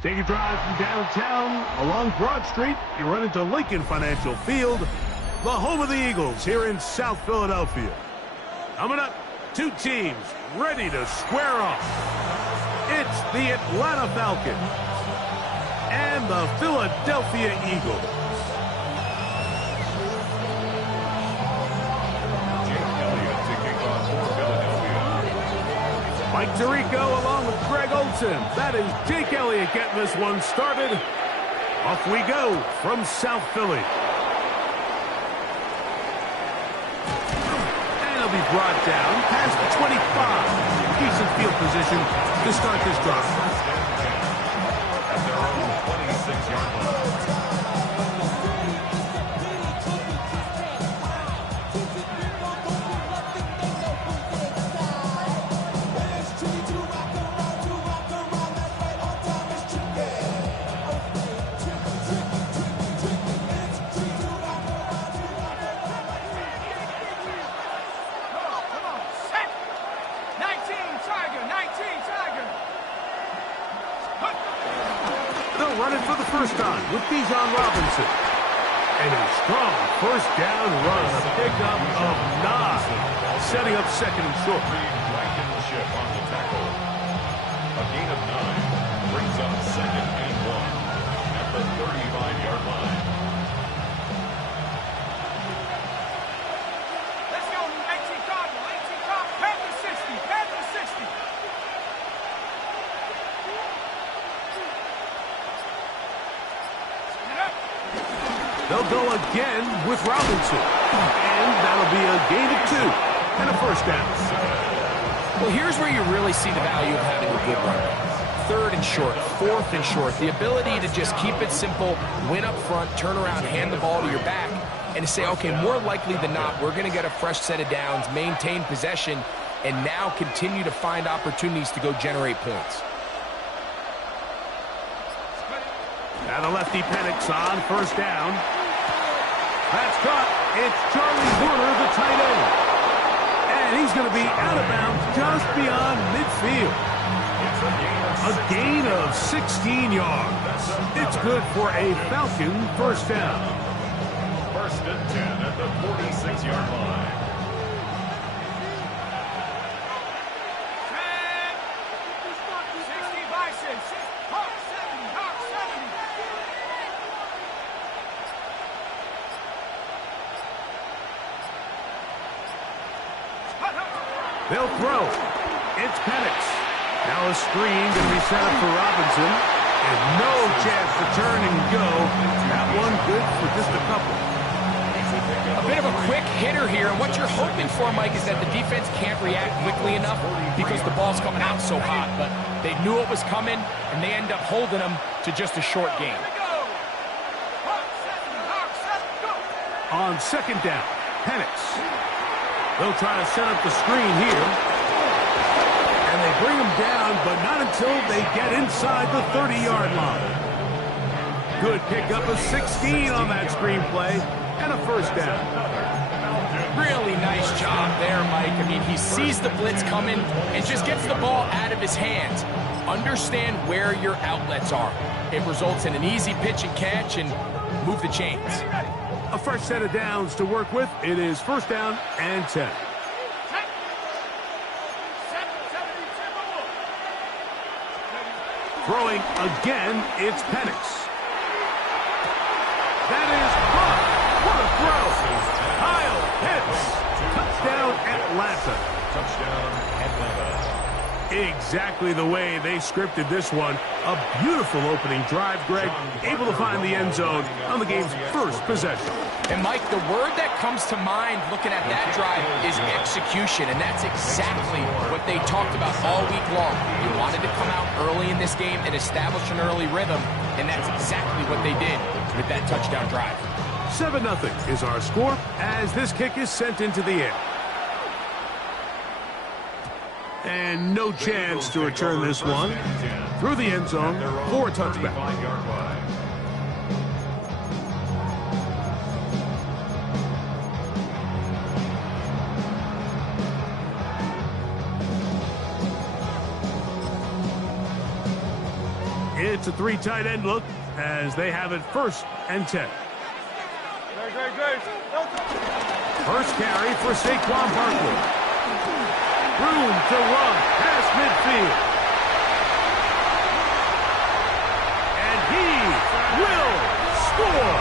Take a drive from downtown along Broad Street. You run into Lincoln Financial Field, the home of the Eagles here in South Philadelphia. Coming up, two teams ready to square off. It's the Atlanta Falcons and the Philadelphia Eagles. Mike Tirico along with Greg Olson. That is Jake Elliott getting this one started. Off we go from South Philly. And he'll be brought down past the 25. Decent field position to start this drive. At their own 26-yard line. Running for the first time with Bijan Robinson. And a strong first down run, a pickup of 9, setting up second and short. Blankenship on the tackle. A gain of 9 brings up second and 1 at the 35-yard line. Let's go, 18 Cardinal, 18 Cardinal, Panther 60, Panther 60. They'll go again with Robinson. And that'll be a gain of 2 and a first down. Well, here's where you really see the value of having a good run. 3rd and short, 4th and short. The ability to just keep it simple, win up front, turn around, hand the ball to your back, and to say, okay, more likely than not, we're going to get a fresh set of downs, maintain possession, and now continue to find opportunities to go generate points. Now the lefty Penix on first down. That's caught. It's Charlie Warner, the tight end. And he's going to be out of bounds just beyond midfield. A gain of 16 yards. It's good for a Falcon first down. 1st and 10 at the 46-yard line. They'll throw. It's Penix. Now a screen going to be set up for Robinson. And no chance to turn and go. That one good for just a couple. A bit of a quick hitter here. And what you're hoping for, Mike, is that the defense can't react quickly enough because the ball's coming out so hot. But they knew it was coming, and they end up holding them to just a short game. On second down, Penix. They'll try to set up the screen here. And they bring him down, but not until they get inside the 30-yard line. Good pickup of 16 on that screen play, and a first down. Really nice job there, Mike. I mean, he sees the blitz coming and just gets the ball out of his hands. Understand where your outlets are. It results in an easy pitch and catch and move the chains. A fresh set of downs to work with. It is first down and 10. Throwing again, it's Penix. That is caught. What a throw. Kyle Pitts. Touchdown Atlanta. Touchdown Atlanta. Exactly the way they scripted this one. A beautiful opening drive, Greg. Able to find the end zone on the game's first possession. And, Mike, the word that comes to mind looking at that drive is execution, and that's exactly what they talked about all week long. You wanted to come out early in this game and establish an early rhythm, and that's exactly what they did with that touchdown drive. 7-0 is our score as this kick is sent into the air. And no chance to return this one through the end zone for a touchback. It's a 3 tight end look as they have it 1st and 10. First carry for Saquon Barkley. Room to run past midfield. And he will score.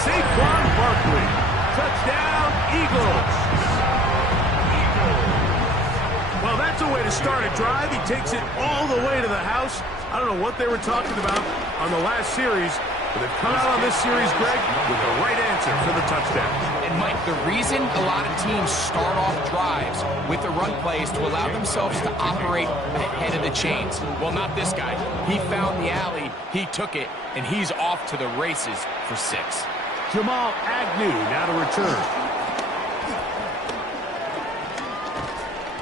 Saquon Barkley. Touchdown, Eagles. Well, that's a way to start a drive. He takes it all the way to the house. I don't know what they were talking about on the last series, but they've come out on this series, Greg, with the right answer for the touchdown. And, Mike, the reason a lot of teams start off drives with the run plays to allow themselves to operate ahead of the chains. Well, not this guy. He found the alley, he took it, and he's off to the races for 6. Jamal Agnew now to return.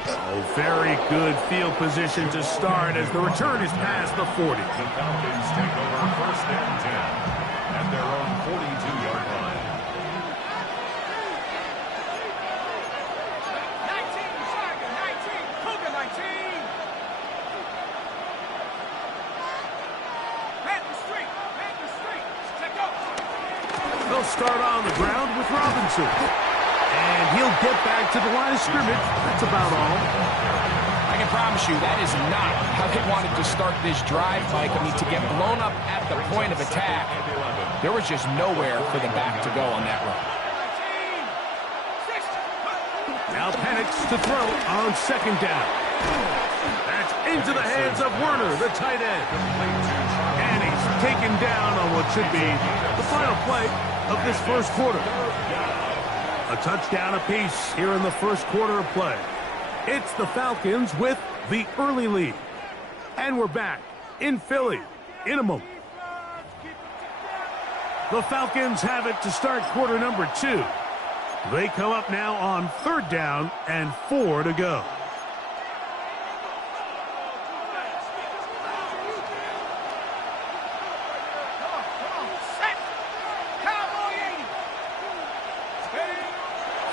Oh, very good field position to start as the return is past the 40. The Falcons take over 1st and 10 at their own 42-yard line. 19, Tiger, 19, Cougar 19. Panther Street, check out. They'll start on the ground with Robinson. And he'll get back to the line of scrimmage. That's about all. I can promise you that is not how they wanted to start this drive, Mike. I mean, to get blown up at the point of attack, there was just nowhere for the back to go on that run. Now Penix to throw on 2nd down. That's into the hands of Werner, the tight end. And he's taken down on what should be the final play of this 1st quarter. A touchdown apiece here in the 1st quarter of play. It's the Falcons with the early lead. And we're back in Philly in a moment. The Falcons have it to start quarter number 2. They come up now on 3rd down and 4 to go.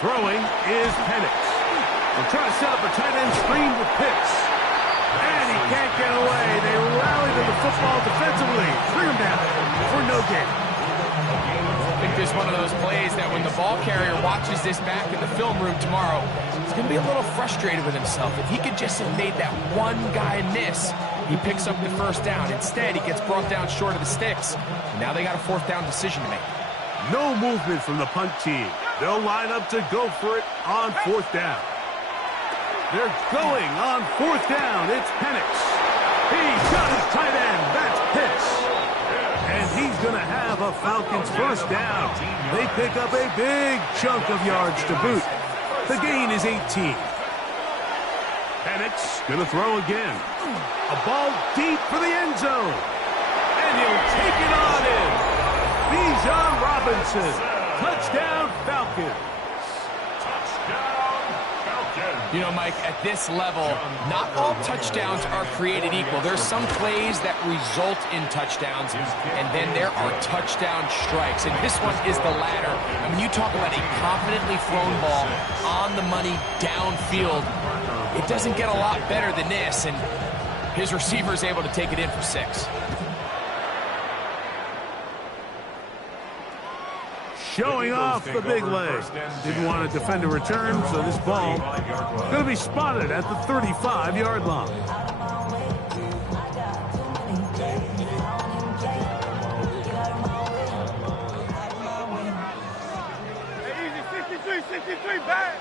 Throwing is Penix. They'll try to set up a tight end screen with Pitts. And he can't get away. They rally to the football defensively. Bring him down for no gain. I think this is one of those plays that when the ball carrier watches this back in the film room tomorrow, he's going to be a little frustrated with himself. If he could just have made that one guy miss, he picks up the 1st down. Instead, he gets brought down short of the sticks. And now they got a 4th down decision to make. No movement from the punt team. They'll line up to go for it on 4th down. They're going on 4th down. It's Penix. He's got his tight end. That's Pitts. And he's going to have a Falcons 1st down. They pick up a big chunk of yards to boot. The gain is 18. Penix going to throw again. A ball deep for the end zone. And he'll take it on in. Bijan Robinson. Touchdown, Falcons. You know, Mike, at this level, not all touchdowns are created equal. There's some plays that result in touchdowns, and then there are touchdown strikes. And this one is the latter. I mean, you talk about a confidently thrown ball on the money downfield. It doesn't get a lot better than this, and his receiver is able to take it in for 6. Showing off the big leg. Didn't want to defend a return, so this ball going to be spotted at the 35-yard line. Hey, easy, 63, back.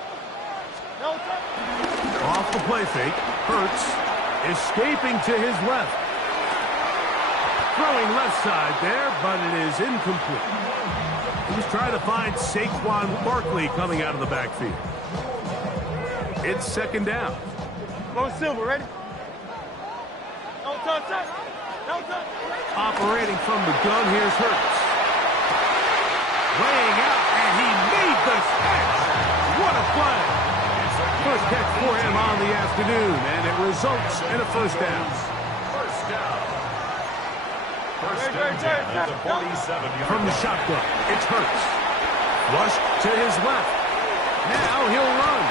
No touch. Off the play fake, Hurts escaping to his left. Throwing left side there, but it is incomplete. He was trying to find Saquon Barkley coming out of the backfield. It's 2nd down. Go Silver, ready? No touch. No touch. Operating from the gun, here's Hurts. Laying out, and he made the catch. What a play. First catch for him on the afternoon, and it results in a 1st down. First down. 1st and 10 at the 47-yard From the shotgun, it's Hurts. Flush to his left. Now he'll run.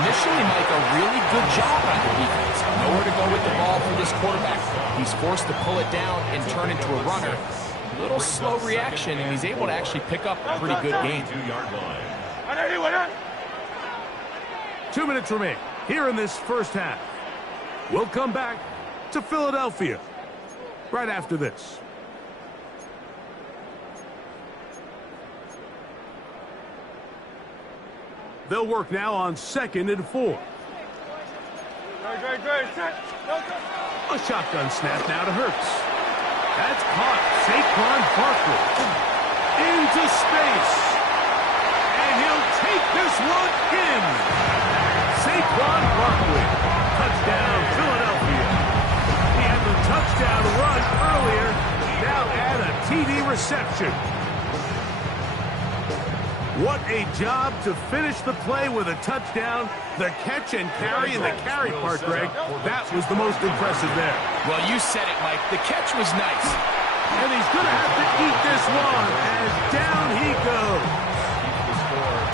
Initially, Mike, a really good job on the defense. Nowhere to go with the ball for this this quarterback. He's forced to pull it down and turn into a runner. A little slow reaction, and he's able to actually pick up a pretty good gain. 2 minutes remain here in this first half. We'll come back to Philadelphia right after this. They'll work now on 2nd and 4. A shotgun snap now to Hurts. That's caught. Saquon Barkley into space. And he'll take this one in. Saquon Barkley. Touchdown, Philadelphia. He had the touchdown run earlier. Now add a TD reception. What a job to finish the play with a touchdown. The catch and carry, and the carry part, Greg, that was the most impressive there. Well, you said it, Mike. The catch was nice. And he's going to have to eat this one as down he goes.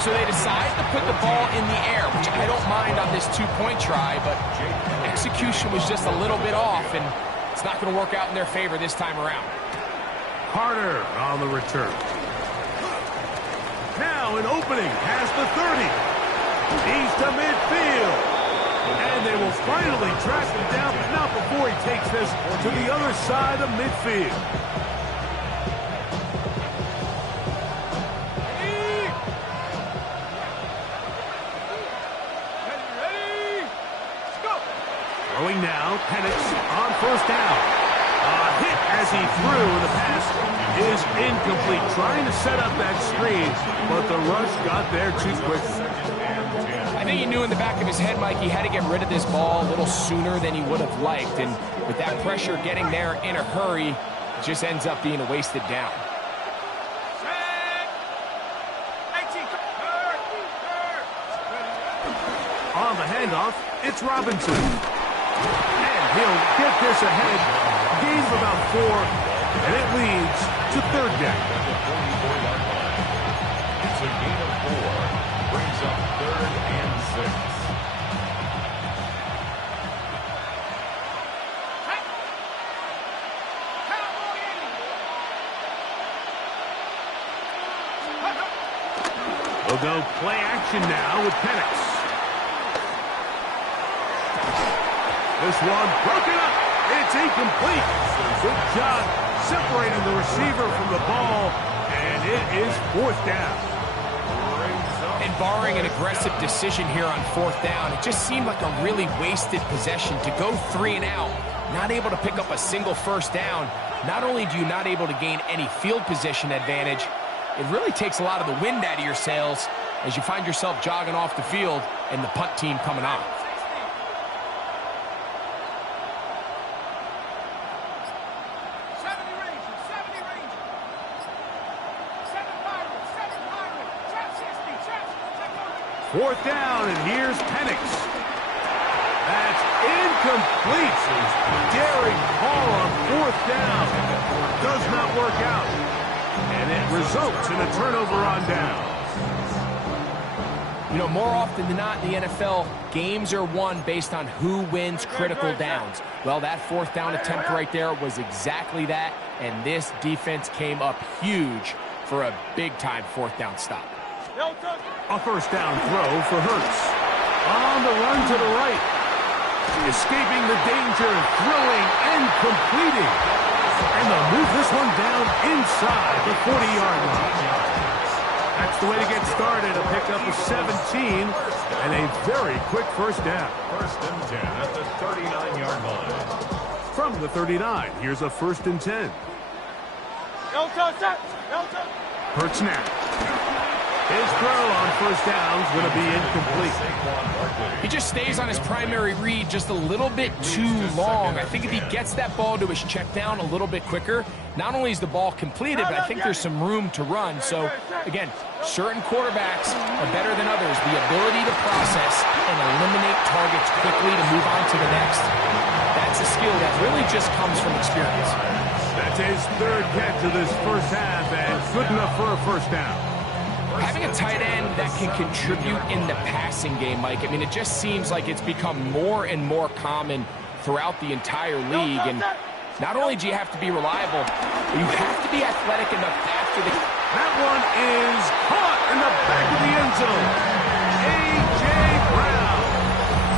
So they decide to put the ball in the air, which I don't mind on this two-point try, but execution was just a little bit off, and it's not going to work out in their favor this time around. Carter on the return. Now an opening past the 30. He's to midfield. And they will finally track him down, but not before he takes this to the other side of midfield. Throwing now, Penix on first down. A hit as he threw, and the pass is incomplete. Trying to set up that screen, but the rush got there too quick. I think he knew in the back of his head, Mike, he had to get rid of this ball a little sooner than he would have liked. And with that pressure getting there in a hurry, it just ends up being a wasted down. On the handoff, it's Robinson. And he'll get this ahead. Gain of about 4, and it leads to third down. It's a gain of 4. Brings up 3rd and 6. We'll go play action now with Penix. This one broken up. It's incomplete. Good job separating the receiver from the ball, and it is 4th down. And barring an aggressive decision here on 4th down, it just seemed like a really wasted possession to go 3 and out, not able to pick up a single first down. Not only do you not able to gain any field position advantage, it really takes a lot of the wind out of your sails as you find yourself jogging off the field and the punt team coming on. Fourth down, and here's Penix. That's incomplete. Daring call on 4th down. Does not work out. And it results in a turnover on down. You know, more often than not in the NFL, games are won based on who wins critical downs. Well, that 4th down attempt right there was exactly that, and this defense came up huge for a big-time 4th down stop. A first down throw for Hurts. On the run to the right. Escaping the danger, throwing and completing. And they'll move this one down inside the 40-yard line. That's the way to get started. A pickup of 17 and a very quick first down. 1st and 10 at the 39-yard line. From the 39, here's a 1st and 10. Hurts now. His throw on first down is going to be incomplete. He just stays on his primary read just a little bit too long. I think if he gets that ball to his check down a little bit quicker, not only is the ball completed, but I think there's some room to run. So, again, certain quarterbacks are better than others. The ability to process and eliminate targets quickly to move on to the next, that's a skill that really just comes from experience. That's his 3rd catch of this first half, and good enough for a first down. Having a tight end that can contribute in the passing game, Mike, I mean, it just seems like it's become more and more common throughout the entire league. And not only do you have to be reliable, but you have to be athletic enough after the... That one is caught in the back of the end zone. A.J. Brown.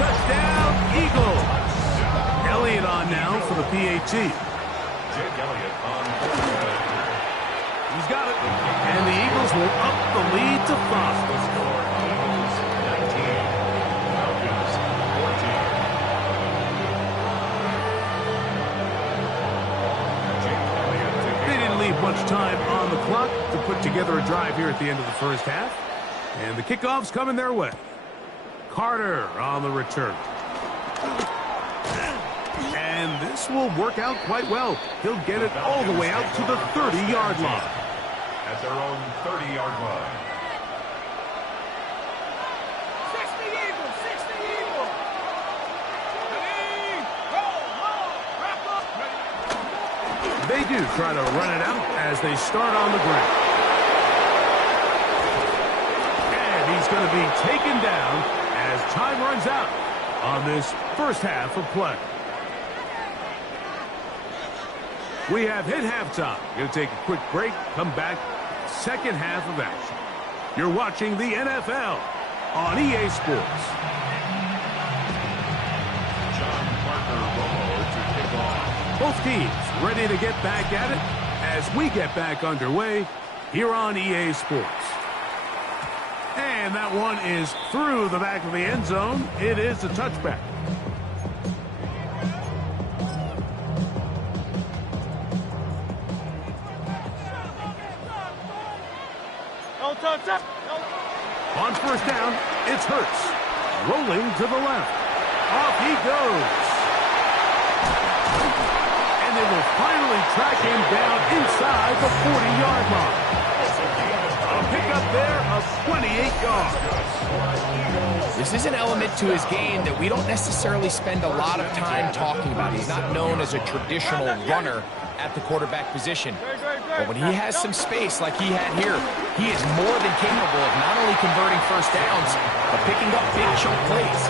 Touchdown, Eagles. Elliott on now for the PAT. Jake Elliott on. He's got it. And the Eagles will up the lead to 5. The score, Eagles 19, Falcons 14. Jake Elliott to They didn't leave much time on the clock to put together a drive here at the end of the first half. And the kickoff's coming their way. Carter on the return. And this will work out quite well. He'll get it all the way out to the 30-yard line. At their own 30-yard line. 60 Eagles, 60 Eagles. Ready, roll, wrap up. They do try to run it out as they start on the ground. And he's going to be taken down as time runs out on this first half of play. We have hit halftime. Going to take a quick break, come back, second half of action. You're watching the NFL on EA Sports. John Parker Romo to kick off. Both teams ready to get back at it as we get back underway here on EA Sports. And that one is through the back of the end zone. It is a touchback. On first down, it's Hurts. Rolling to the left. Off he goes. And they will finally track him down inside the 40-yard line. A pickup there of 28 yards. This is an element to his game that we don't necessarily spend a lot of time talking about. He's not known as a traditional runner at the quarterback position. But when he has some space like he had here, he is more than capable of not only converting first downs, but picking up big chunk plays.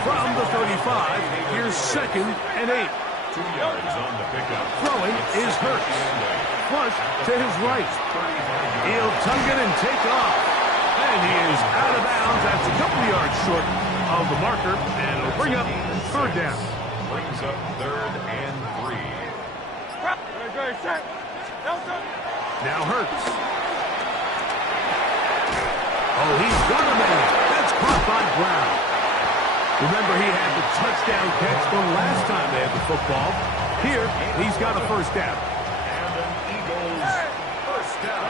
From the 35, here's 2nd and 8. 2 yards on the pickup. Throwing is Hurts. Flush to his right. He'll tug it and take off. And he is out of bounds. That's a couple yards short of the marker. And it'll bring up third down. Brings up 3rd and 3. Now Hurts. Oh, he's got a man. That's caught by Brown. Remember, he had the touchdown catch the last time they had the football. Here, he's got a first down. And an Eagles first down.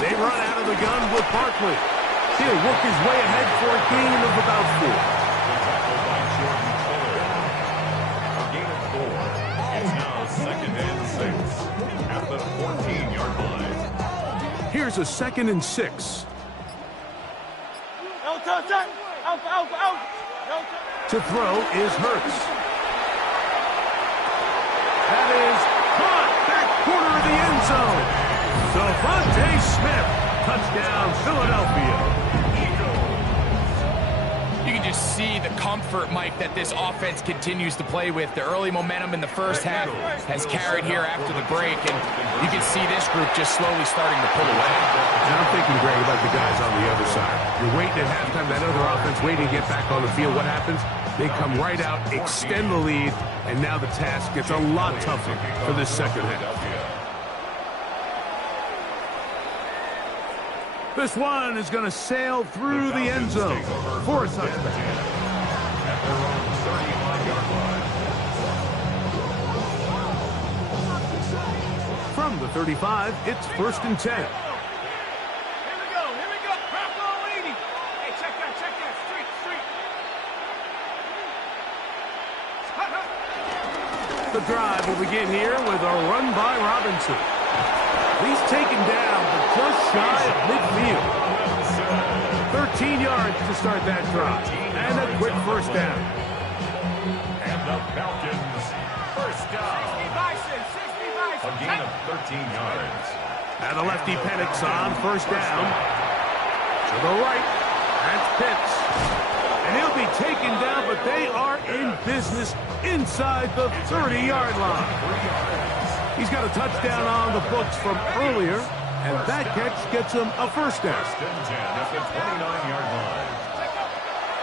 They run out of the gun with Barkley. He'll work his way ahead for a gain of about 4. Tackled by Jordan Fuller. A gain of 4. It's now 2nd and 6 at the 14-yard line. Here's a 2nd and 6. To throw is Hurts. That is caught back corner of the end zone. Devontae Smith. Touchdown, Philadelphia. You can just see the comfort, Mike, that this offense continues to play with. The early momentum in the first half has carried here after the break, and you can see this group just slowly starting to pull away. And I'm thinking, Greg, about the guys on the other side. You're waiting at halftime, that other offense waiting to get back on the field. What happens? They come right out, extend the lead, and now the task gets a lot tougher for this second half. This one is going to sail through the end zone for a touchback. At their own 35-yard line. From the 35, it's 1st and 10. Here we go. Bravo 80. Hey, check that. Street. The drive will begin here with a run by Robinson. He's taken down, but just shy of midfield. 13 yards to start that drive. And a quick first down. And the Falcons first down. 60 Bison. A gain of 13 yards. And the lefty Penix on first down. To the right. That's Pitts. And he'll be taken down, but they are business inside the 30-yard line. He's got a touchdown on the books from earlier, and that catch gets him a first down. First and 10 at the 29-yard line.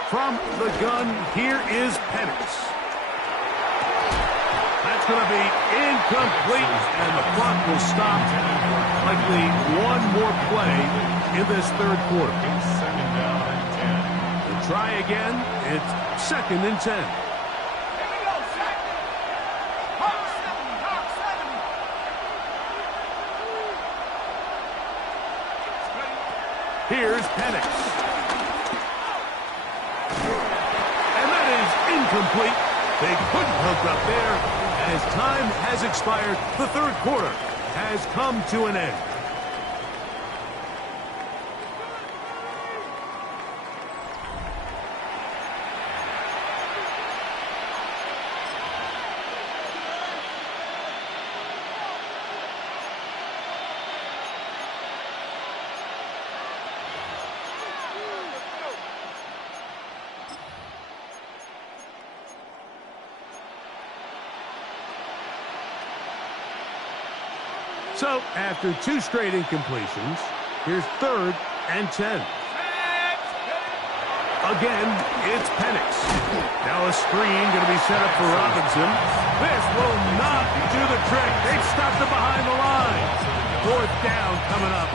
From the gun, here is Penix. That's going to be incomplete, and the clock will stop. Likely one more play in this third quarter. Second down and 10. To try again, it's second and 10. Here's Penix. And that is incomplete. They couldn't hook up there. As time has expired, the third quarter has come to an end. So, after two straight incompletions, here's third and 10. Again, it's Penix. Now a screen going to be set up for Robinson. This will not do the trick. They stopped it behind the line. Fourth down coming up.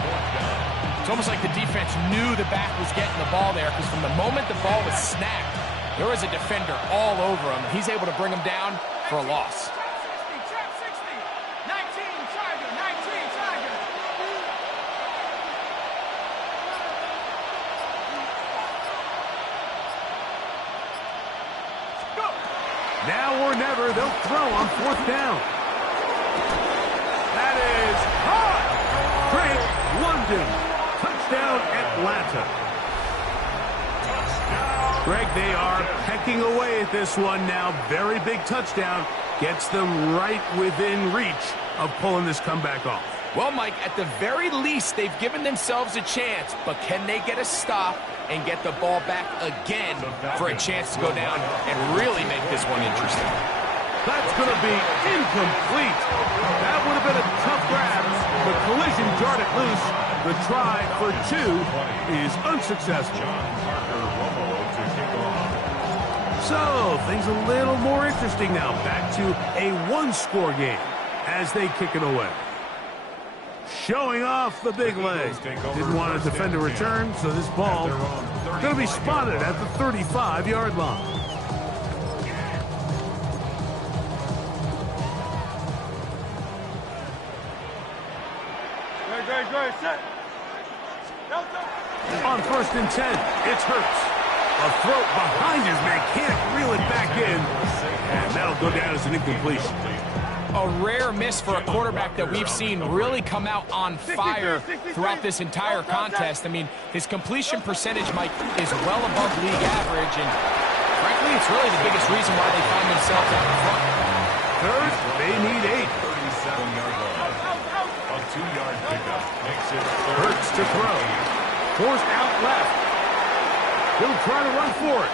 It's almost like the defense knew the back was getting the ball there, because from the moment the ball was snapped, there was a defender all over him. He's able to bring him down for a loss. Now or never, they'll throw on fourth down. That is caught. Drake London. Touchdown, Atlanta. Greg, they are pecking away at this one now. Very big touchdown. Gets them right within reach of pulling this comeback off. Well, Mike, at the very least, they've given themselves a chance, but can they get a stop and get the ball back again for a chance to go down and really make this one interesting? That's going to be incomplete. That would have been a tough grab. The collision jarred it loose. The try for two is unsuccessful. So, things a little more interesting now. Back to a one-score game as they kick it away. Showing off the big leg. Didn't want to defend a return, so this ball going to be spotted at the 35-yard line. On first and 10, it's Hurts. A throw behind his man, can't reel it back in, and that'll go down as an incompletion. A rare miss for a quarterback that we've seen really come out on fire throughout this entire contest. I mean, his completion percentage, Mike, is well above league average, and frankly, it's really the biggest reason why they find themselves out in front. Third, they need 8. 37-yard line. A 2-yard pickup makes it Hurts to throw. Forced out left. He'll try to run for it.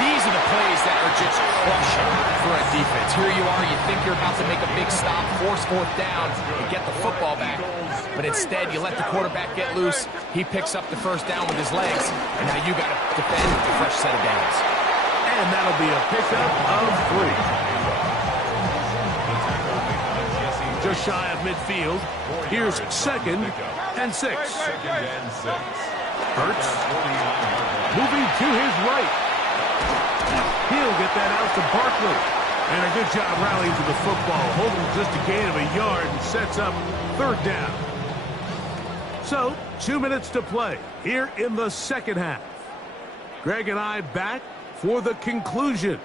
These are the plays that are just crushing for a defense. Here you are, you think you're about to make a big stop, force fourth down, and get the football back. But instead, you let the quarterback get loose. He picks up the first down with his legs, and now you got to defend with a fresh set of downs. And that'll be a pickup of 3. Just shy of midfield. Here's second and 6. Hurts moving to his right. He'll get that out to Barkley. And a good job rallying to the football. Holding just a gain of a yard and sets up third down. So, 2 minutes to play here in the second half. Greg and I back for the conclusion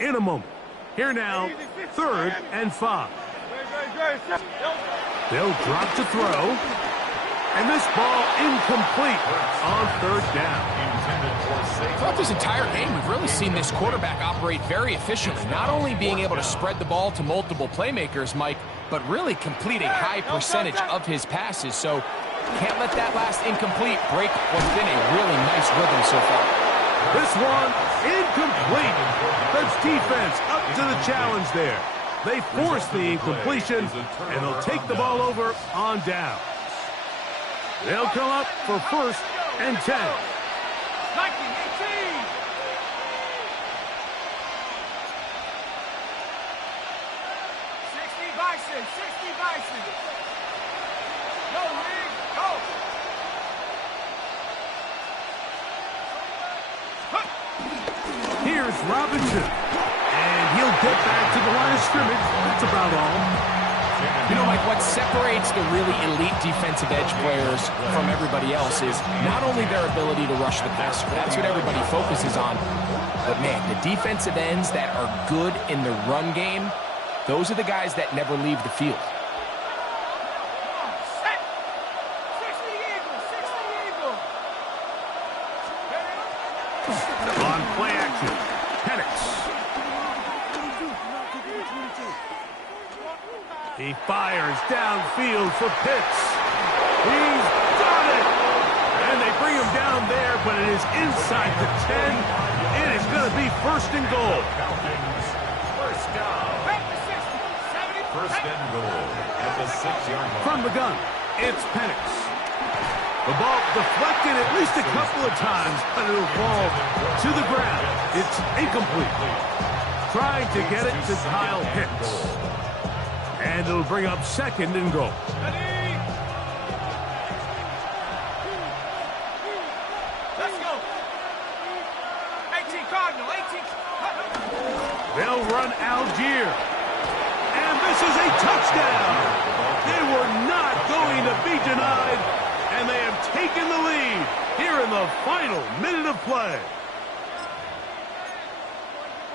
in a moment. Here now, third and 5. They'll drop to throw. And this ball incomplete on third down. Throughout this entire game, we've really seen this quarterback operate very efficiently, not only being able to spread the ball to multiple playmakers, Mike, but really complete a high percentage of his passes. So can't let that last incomplete break what's been a really nice rhythm so far. This one incomplete. That's defense up to the challenge there. They force the incompletion, and they'll take the ball over on down. They'll come up for 1st and 10. 19-18. 60 Bison, 60 Bison. Go, Lee, go. Here's Robinson, and he'll get back to the line of scrimmage. That's about all. You know, Mike, what separates the really elite defensive edge players from everybody else is not only their ability to rush the passer. That's what everybody focuses on. But, man, the defensive ends that are good in the run game, those are the guys that never leave the field. Set. 60 Eagles, 60 Eagles. On play action, Penix. He fires downfield for Pitts. He's got it! And they bring him down there, but it is inside the 10. It is going to be 1st and goal. Falcons, first down. Back to 60, 70. First and goal at the 6-yard line. From the gun, it's Penix. The ball deflected at least a couple of times, but it'll fall to the ground. It's incomplete. Trying to get it to Kyle Pitts. And it'll bring up 2nd and goal. Ready? Let's go. 18 Cardinal, 18. They'll run Algier. And this is a touchdown. They were not going to be denied, and they have taken the lead here in the final minute of play.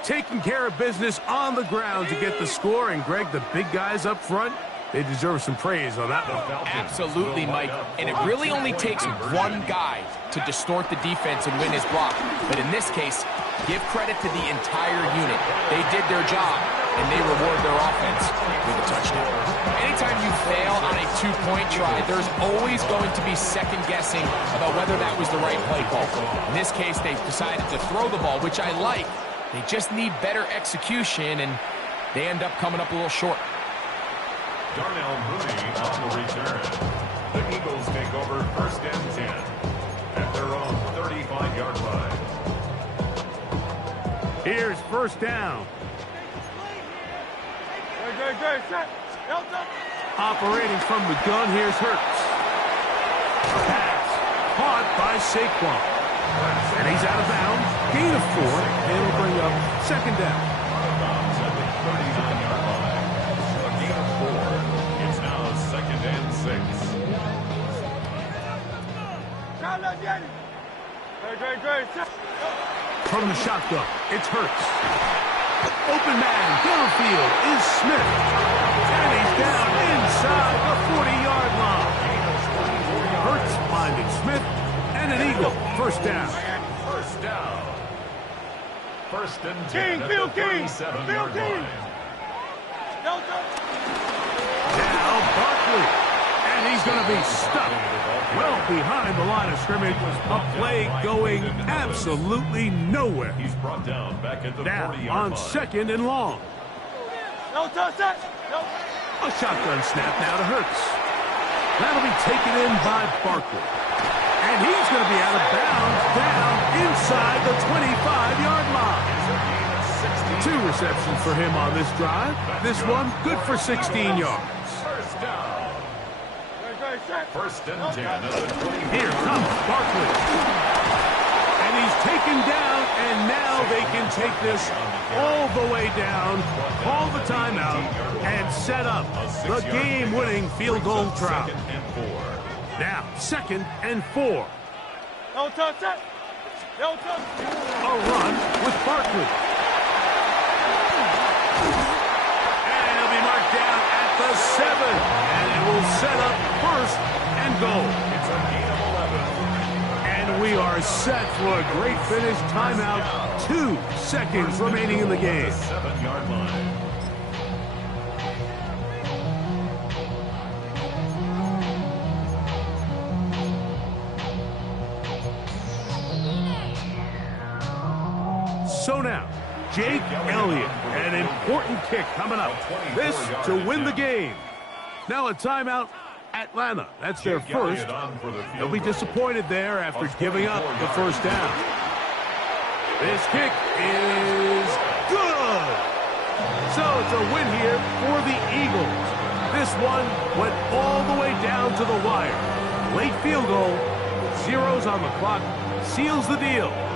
Taking care of business on the ground to get the score, and Greg, the big guys up front, they deserve some praise on that one. Absolutely, Mike. And it really only takes one guy to distort the defense and win his block. But in this case, give credit to the entire unit. They did their job, and they reward their offense with a touchdown. Anytime you fail on a 2-point try, there's always going to be second guessing about whether that was the right play call. In this case, they decided to throw the ball, which I like. They just need better execution, and they end up coming up a little short. Darnell Mooney on the return. The Eagles take over 1st and 10 at their own 35-yard line. Here's 1st down. Good. Set. Delta. Operating from the gun, here's Hurts. Pass caught by Saquon. And he's out of bounds. Gain of 4, and it'll bring up 2nd down. Bounds at the 39-yard line. A gain of 4. It's now 2nd and 6. Good. Set. From the shotgun, it's Hurts. Open man, downfield is Smith. And he's down inside the 40-yard line. Hurts finding Smith, and an Eagle. 1st down. First down. 1st and 10 at the 37-yard line. Now Barkley. And he's going to be stuck well behind the line of scrimmage. A play going absolutely nowhere. He's brought down back at the 40-yard line. Now on 2nd and long. A shotgun snap now to Hurts. That'll be taken in by Barkley. And he's going to be out of bounds down inside the 25-yard line. 2 receptions for him on this drive. This one good for 16 yards. First down. 1st and 10 at the 20. Here comes Barkley. And he's taken down, and now they can take this all the way down, call the timeout, and set up the game-winning field goal try. Now, 2nd and 4. A run with Barkley. And he'll be marked down at the 7. And it will set up 1st and goal. It's a gain of 11. And we are set for a great finish. Timeout. 2 seconds remaining in the game. 7-yard line. So now, Jake Elliott. An important kick coming up. This to win the game. Now a timeout. Atlanta. That's their first. They'll be disappointed there after giving up the first down. This kick is good. So it's a win here for the Eagles. This one went all the way down to the wire. Late field goal, zeros on the clock, seals the deal.